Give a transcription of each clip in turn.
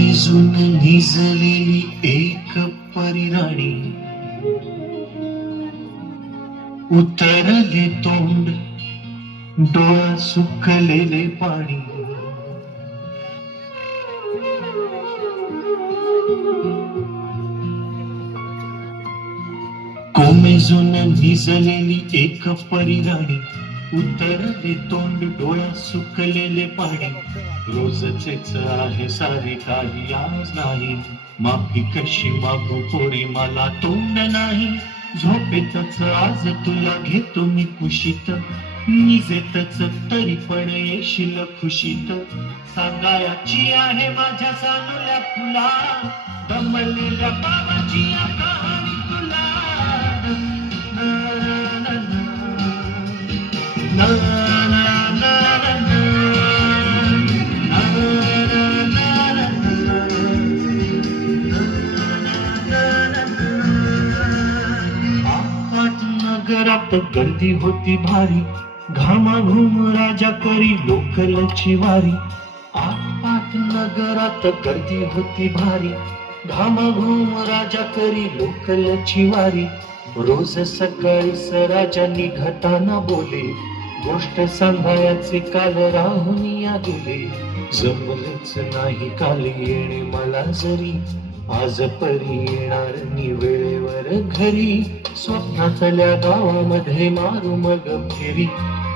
कोमेजून निजलेली एक परिराणी, उतरले तोंड डोळा सुकलेले पाणी. कोमेजून निजलेली एक परिराणी, उतरले तोंड डोळा सुकलेले पाणी. रोजचेच आहे सारे काही आज नाही, माफी कशी मागू पोरी मला तोंड नाही. झोपेतच आज तुला घेतो मी कुशीत, निजेतच तरी पण येशील खुशीत. सांगायची आहे माझ्या सानुल्या फुला, दमलेल्या बाबाची या कहाणी तुला. ना, ना, ना, ना, ना, नगरात गर्दी होती भारी, घामाघूम राजा करी लोकलची वारी. आपाट नगरात गर्दी होती भारी, घामाघूम राजा करी लोकलची वारी. रोज सकाळी राजा निघताना बोले, गोष्ट सांगायचे काल राहून या गेले. जमलेच नाही काल येणे मला जरी, आज परी येणार नि वेळेवर घरी. स्वप्नातल्या गावामध्ये मारू मग फेरी,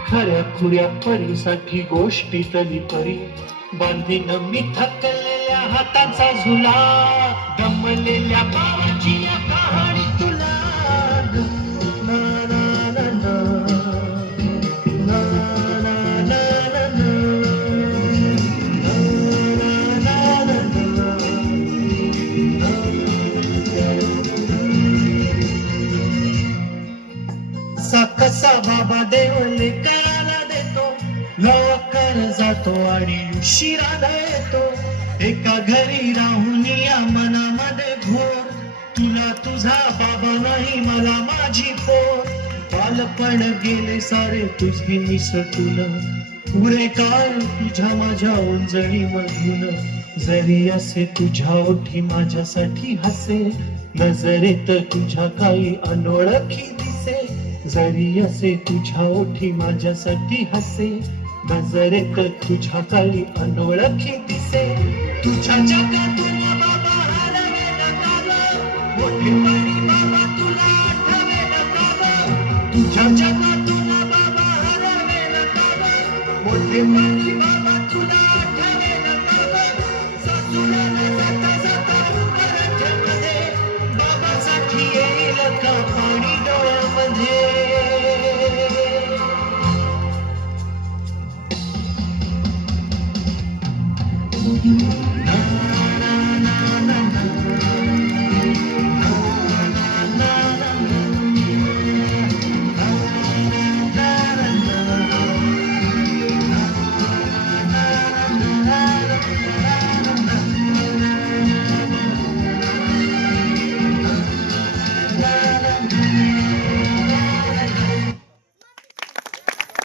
खऱ्या खुऱ्या परीसाठी गोष्टीतली परी. बांधीन मी थकलेल्या हाताचा झुला, दमलेल्या बाबाची या कहाणी तुला. ना, ना, ना, ना, ना, ना, ना, ना, ना, ना, ना, ना, कसा बाबा देवले करायला देतो, लवकर जातो आणि उशिरा येतो. एका घरी राहून या मनामध्ये घोर, तुला तुझा बाबा नाही मला माझी पोर. बालपण गेले सारे तुझे निसटून, पुरे काळ तुझ्या माझ्या ओंजळी मधून. जरी असे तुझ्या ओठी माझ्यासाठी हसे, नजरेत तुझ्या काही अनोळखी दिसे. जरी असे तुझ्या ओठी माझ्यासाठी हसे, नजरेत तुझ्या काही अनोळखी दिसे. तुझ्या जगातून बाबा हरवेला काला, मोठेपणी बाबा तुला आठवेला काला. तुझ्या जगातून बाबा हरवेला काला, मोठेपणी